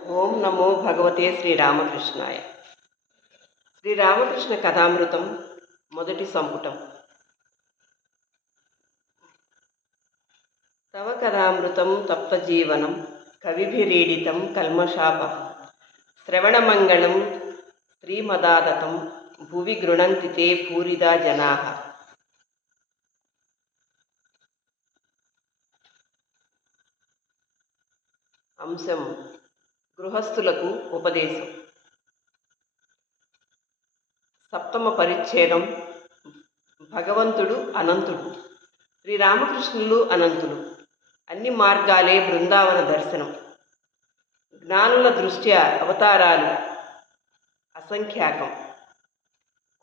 ఓం నమో భగవతే శ్రీరామకృష్ణాయ. శ్రీరామకృష్ణ కథామృతం మొదటి సంపుటం. తవ కథామృతం తప్తజీవనం కవిభిరీడితం కల్మషాప శ్రవణమంగళం శ్రీమదాదతం భువి గృణంతి తే పూరిదా జనాః. అంశం గృహస్థులకు ఉపదేశం. సప్తమ పరిచ్ఛేదం. భగవంతుడు అనంతుడు, శ్రీరామకృష్ణులు అనంతులు. అన్ని మార్గాలే బృందావన దర్శనం. జ్ఞానుల దృష్ట్యా అవతారాలు అసంఖ్యాకం.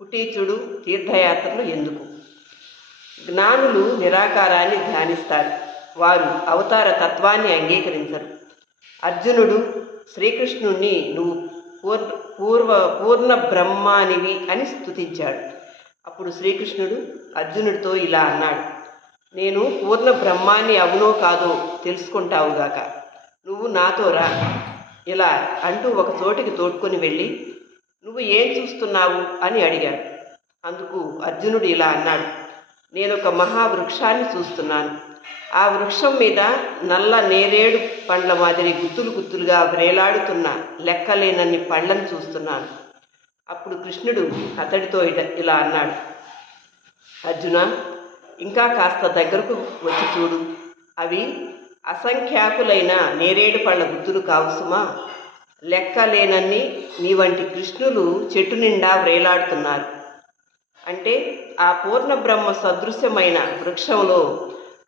కుటీచుడు తీర్థయాత్రలు ఎందుకు? జ్ఞానులు నిరాకారాన్ని ధ్యానిస్తారు. వారు అవతార తత్వాన్ని అంగీకరించరు. అర్జునుడు శ్రీకృష్ణుణ్ణి నువ్వు పూర్ణ బ్రహ్మానివి అని స్తుతించాడు. అప్పుడు శ్రీకృష్ణుడు అర్జునుడితో ఇలా అన్నాడు: నేను పూర్ణ బ్రహ్మాన్ని అవునో కాదో తెలుసుకుంటావుగాక, నువ్వు నాతో రా. ఇలా అంటూ ఒక చోటికి తోడ్కొని వెళ్ళి, నువ్వు ఏం చూస్తున్నావు అని అడిగాడు. అందుకు అర్జునుడు ఇలా అన్నాడు: నేనొక మహావృక్షాన్ని చూస్తున్నాను. ఆ వృక్షం మీద నల్ల నేరేడు పండ్ల మాదిరి గుత్తులు గుత్తులుగా వ్రేలాడుతున్న లెక్కలేనన్ని పళ్ళను చూస్తున్నాను. అప్పుడు కృష్ణుడు అతడితో ఇలా అన్నాడు: అర్జున, ఇంకా కాస్త దగ్గరకు వచ్చి చూడు. అవి అసంఖ్యాకులైన నేరేడు పళ్ళ గుత్తులు కావు సుమా. లెక్కలేనన్ని నీ వంటి కృష్ణులు చెట్టు నిండా వ్రేలాడుతున్నారు. అంటే ఆ పూర్ణ బ్రహ్మ సదృశ్యమైన వృక్షంలో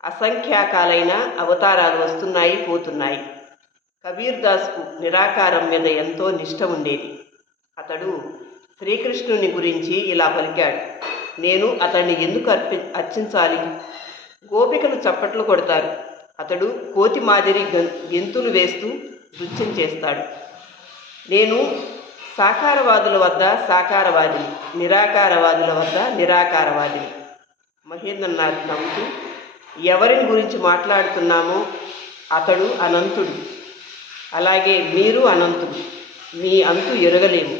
అసంఖ్యాకాలైన అవతారాలు వస్తున్నాయి, పోతున్నాయి. కబీర్ దాస్కు నిరాకారం మీద ఎంతో నిష్ఠ ఉండేది. అతడు శ్రీకృష్ణుని గురించి ఇలా పలికాడు: నేను అతన్ని ఎందుకు అర్చించాలి? గోపికలు చప్పట్లు కొడతారు, అతడు కోతి మాదిరి గెంతులు వేస్తూ నృత్యం చేస్తాడు. నేను సాకారవాదుల వద్ద సాకారవాదిని, నిరాకారవాదుల వద్ద నిరాకారవాదిని. మహేంద్రనాథ్ నవ్వుతూ, ఎవరిని గురించి మాట్లాడుతున్నామో అతడు అనంతుడు, అలాగే మీరు అనంతుడు, మీ అంతు ఎరగలేము.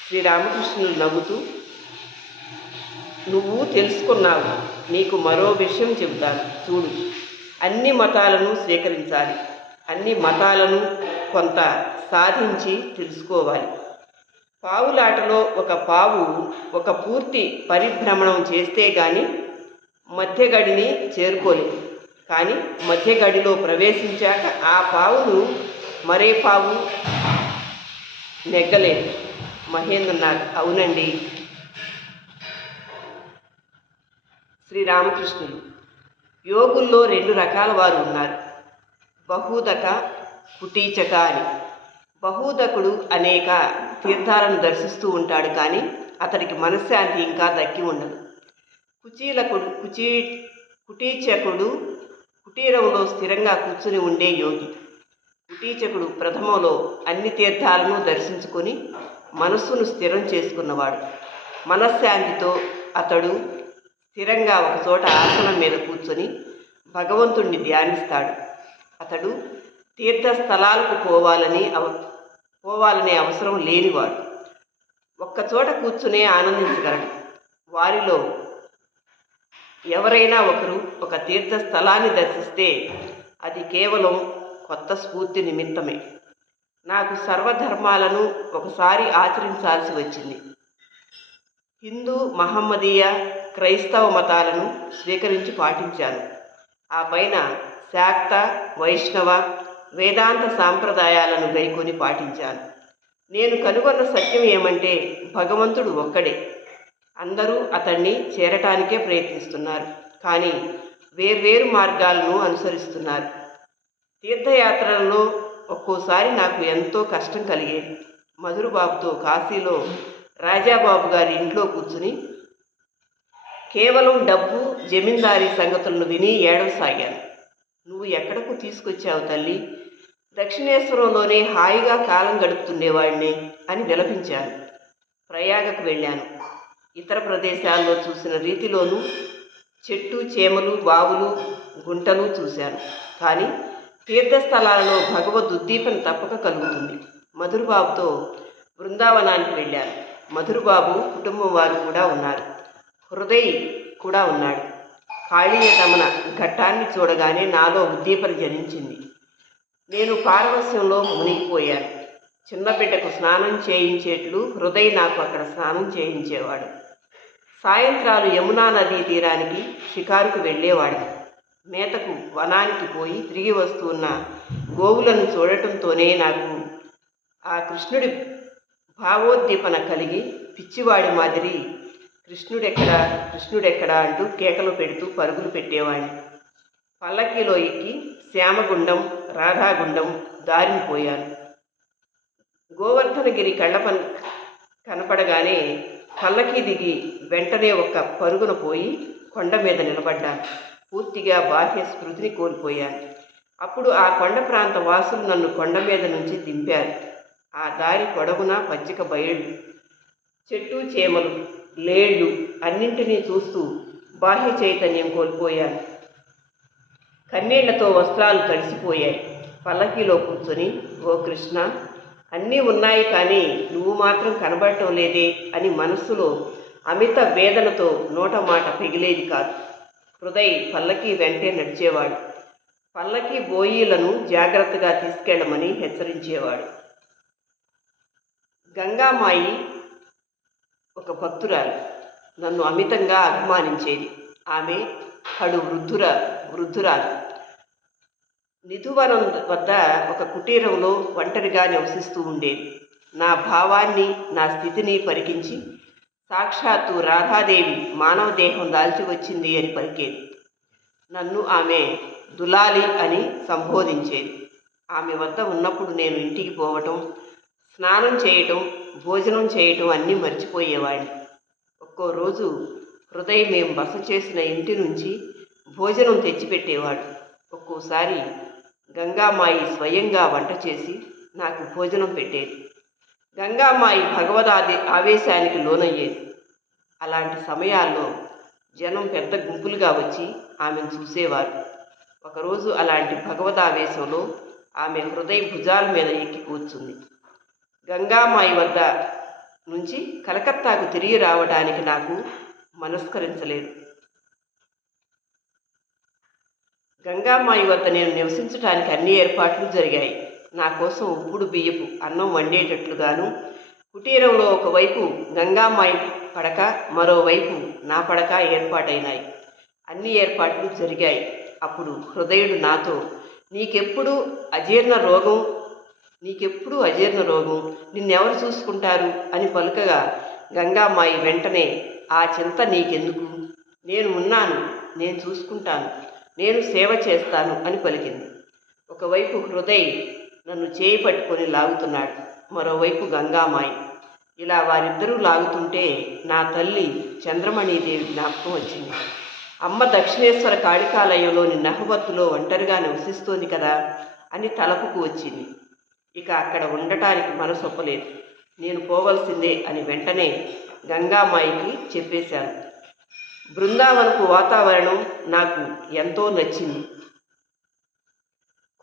శ్రీరామకృష్ణులు నవ్వుతూ, నువ్వు తెలుసుకున్నావు, నీకు మరో విషయం చెబుతాను చూడు. అన్ని మతాలను స్వీకరించాలి, అన్ని మతాలను కొంత సాధించి తెలుసుకోవాలి. పావులాటలో ఒక పావు ఒక పూర్తి పరిభ్రమణం చేస్తే గాని మధ్యగడిని చేరుకోలేదు. కానీ మధ్యగడిలో ప్రవేశించాక ఆ పావును మరే పావు నెగ్గలేదు. మహేంద్రనాథ్: అవునండి. శ్రీరామకృష్ణులు: యోగుల్లో రెండు రకాల వారు ఉన్నారు, బహూదక, కుటీచక అని. బహూదకుడు అనేక తీర్థాలను దర్శిస్తూ ఉంటాడు, కానీ అతడికి మనశ్శాంతి ఇంకా దక్కి ఉండదు. కుటీచకుడు కుటీరంలో స్థిరంగా కూర్చుని ఉండే యోగి. కుటీచకుడు ప్రథమంలో అన్ని తీర్థాలను దర్శించుకొని మనస్సును స్థిరం చేసుకున్నవాడు. మనశ్శాంతితో అతడు స్థిరంగా ఒకచోట ఆసనం మీద కూర్చొని భగవంతుణ్ణి ధ్యానిస్తాడు. అతడు తీర్థస్థలాలకు పోవాలనే అవసరం లేనివాడు. ఒక్కచోట కూర్చునే ఆనందించగలడు. వారిలో ఎవరైనా ఒకరు ఒక తీర్థస్థలాన్ని దర్శిస్తే అది కేవలం కొత్త స్ఫూర్తి నిమిత్తమే. నాకు సర్వధర్మాలను ఒకసారి ఆచరించాల్సి వచ్చింది. హిందూ, మహమ్మదీయ, క్రైస్తవ మతాలను స్వీకరించి పాటించాను. ఆ పైన శాక్త, వైష్ణవ, వేదాంత సాంప్రదాయాలను గైకొని పాటించాను. నేను కనుగొన్న సత్యం ఏమంటే భగవంతుడు ఒక్కడే. అందరూ అతన్ని చేరటానికే ప్రయత్నిస్తున్నారు, కానీ వేర్వేరు మార్గాలను అనుసరిస్తున్నారు. తీర్థయాత్రలలో ఒక్కోసారి నాకు ఎంతో కష్టం కలిగేది. మధురబాబుతో కాశీలో రాజాబాబు గారి ఇంట్లో కూర్చుని కేవలం డబ్బు, జమీందారీ సంగతులను విని ఏడవసాగాను. నువ్వు ఎక్కడకు తీసుకొచ్చావు తల్లి? దక్షిణేశ్వరంలోనే హాయిగా కాలం గడుపుతుండేవాడిని అని విలపించాను. ప్రయాగకు వెళ్ళాను. ఇతర ప్రదేశాల్లో చూసిన రీతిలోనూ చెట్టు చేమలు, బావులు, గుంటలు చూశాను. కానీ తీర్థస్థలాలలో భగవద్ ఉద్దీపన తప్పక కలుగుతుంది. మధురబాబుతో బృందావనానికి వెళ్ళాను. మధురబాబు కుటుంబం వారు కూడా ఉన్నారు. హృదయ్ కూడా ఉన్నాడు. కాళీయ దమన ఘట్టాన్ని చూడగానే నాలో ఉద్దీపన జనించింది. నేను పారవస్యంలో మునిగిపోయాను. చిన్న బిడ్డకు స్నానం చేయించేట్లు హృదయ్ నాకు అక్కడ స్నానం చేయించేవాడు. సాయంత్రాలు యమునా నదీ తీరానికి షికారుకు వెళ్ళేవాడు. మేతకు వనానికి పోయి తిరిగి వస్తున్న గోవులను చూడటంతోనే నాకు ఆ కృష్ణుడి భావోద్దీపన కలిగి పిచ్చివాడి మాదిరి కృష్ణుడెక్కడా అంటూ కేకలు పెడుతూ పరుగులు పెట్టేవాడిని. పల్లకీలో ఎక్కి శ్యామగుండం, రాధాగుండం దారిని పోయాను. గోవర్ధనగిరి కనపడగానే పల్లకీ దిగి వెంటనే ఒక్క పరుగున పోయి కొండ మీద నిలబడ్డాను. పూర్తిగా బాహ్య స్మృతిని కోల్పోయాను. అప్పుడు ఆ కొండ ప్రాంత వాసులు నన్ను కొండ మీద నుంచి దింపారు. ఆ దారి పొడవునా పచ్చిక బయళ్ళు, చెట్టు చేమలు, లేళ్ళు అన్నింటినీ చూస్తూ బాహ్య చైతన్యం కోల్పోయాను. కన్నీళ్లతో వస్త్రాలు తడిసిపోయాయి. పల్లకీలో కూర్చొని, ఓ కృష్ణ, అన్నీ ఉన్నాయి కానీ నువ్వు మాత్రం కనబడటం లేదే అని మనస్సులో అమిత వేదనతో నోట మాట పెగిలేది కాదు. హృదయ్ పల్లకీ వెంటే నడిచేవాడు. పల్లకీ బోయీలను జాగ్రత్తగా తీసుకెళ్లమని హెచ్చరించేవాడు. గంగామాయి ఒక భక్తురాలు. నన్ను అమితంగా అభిమానించేది. ఆమె కడు వృద్ధురాలు. నిధువనం వద్ద ఒక కుటీరంలో ఒంటరిగా నివసిస్తూ ఉండేది. నా భావాన్ని, నా స్థితిని పరికించి సాక్షాత్తు రాధాదేవి మానవ దేహం దాల్చి వచ్చింది అని పలికేది. నన్ను ఆమె దులాలి అని సంబోధించేది. ఆమె వద్ద ఉన్నప్పుడు నేను ఇంటికి పోవటం, స్నానం చేయటం, భోజనం చేయటం అన్నీ మర్చిపోయేవాడిని. ఒక్కో రోజు హృదయ్ మేము బస చేసిన ఇంటి నుంచి భోజనం తెచ్చిపెట్టేవాడు. ఒక్కోసారి గంగామాయి స్వయంగా వంట చేసి నాకు భోజనం పెట్టేది. గంగామాయి ఆవేశానికి లోనయ్యేది. అలాంటి సమయాల్లో జనం పెద్ద గుంపులుగా వచ్చి ఆమెను చూసేవారు. ఒకరోజు అలాంటి భగవదావేశంలో ఆమె హృదయ భుజాల మీద ఎక్కి కూర్చుంది. గంగామాయి వద్ద నుంచి కలకత్తాకు తిరిగి రావడానికి నాకు మనస్కరించలేదు. గంగామాయి వద్ద నేను నివసించడానికి అన్ని ఏర్పాట్లు జరిగాయి. నా కోసం ఉప్పుడు బియ్యపు అన్నం వండేటట్లుగాను, కుటీరంలో ఒకవైపు గంగామాయి పడక, మరోవైపు నా పడక ఏర్పాటైనాయి. అన్ని ఏర్పాట్లు జరిగాయి. అప్పుడు హృదయుడు నాతో, నీకెప్పుడు అజీర్ణ రోగం, నిన్నెవరు చూసుకుంటారు అని పలుకగా, గంగామాయి వెంటనే, ఆ చింత నీకెందుకు, నేను ఉన్నాను, నేను చూసుకుంటాను, నేను సేవ చేస్తాను అని పలికింది. ఒకవైపు హృదయ్ నన్ను చేయి పట్టుకొని లాగుతున్నాడు, మరోవైపు గంగామాయి. ఇలా వారిద్దరూ లాగుతుంటే నా తల్లి చంద్రమణీదేవి జ్ఞాపకం వచ్చింది. అమ్మ దక్షిణేశ్వర కాళికాలయంలోని నహవత్తులో ఒంటరిగా నివసిస్తోంది కదా అని తలపుకు వచ్చింది. ఇక అక్కడ ఉండటానికి మనసొప్పలేదు. నేను పోవలసిందే అని వెంటనే గంగామాయికి చెప్పేశాను. బృందావనపు వాతావరణం నాకు ఎంతో నచ్చింది.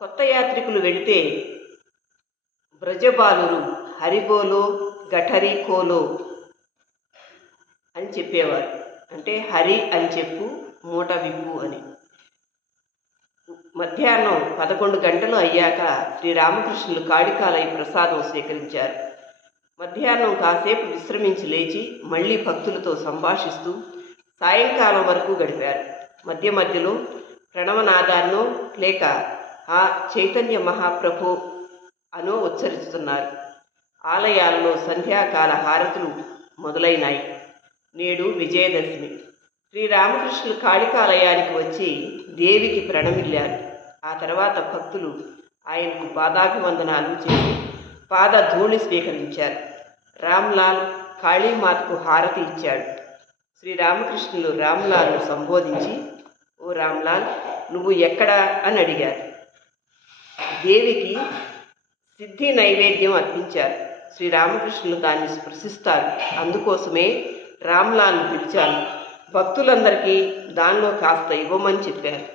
కొత్త యాత్రికులు వెళితే బ్రజబాలురు హరిబోలో గఠరి కోలో అని చెప్పేవారు. అంటే హరి అని చెప్పు, మూట విప్పు అని. మధ్యాహ్నం 11 గంటలు అయ్యాక శ్రీరామకృష్ణులు కాళికాలయ ప్రసాదం స్వీకరించారు. మధ్యాహ్నం కాసేపు విశ్రమించి లేచి మళ్ళీ భక్తులతో సంభాషిస్తూ సాయంకాలం వరకు గడిపారు. మధ్య మధ్యలో ప్రణవనాదాన్నో లేక ఆ చైతన్య మహాప్రభు అనో ఉచ్చరిస్తున్నారు. ఆలయాల్లో సంధ్యాకాల హారతులు మొదలైనాయి. నేడు విజయదశమి. శ్రీరామకృష్ణులు కాళికాలయానికి వచ్చి దేవికి ప్రణమిల్లారు. ఆ తర్వాత భక్తులు ఆయనకు పాదాభివందనాలు చేసి పాదధూళి స్వీకరించారు. రామ్లాల్ కాళీమాతకు హారతి ఇచ్చాడు. శ్రీరామకృష్ణులు రామ్లాల్ను సంబోధించి, ఓ రామ్లాల్, నువ్వు ఎక్కడా అని అడిగారు. దేవికి సిద్ధి నైవేద్యం అర్పించారు. శ్రీరామకృష్ణులు దాన్ని స్పృశిస్తారు. అందుకోసమే రామ్లాల్ను పిలిచాను. భక్తులందరికీ దానిలో కాస్త ఇవ్వమని చెప్పారు.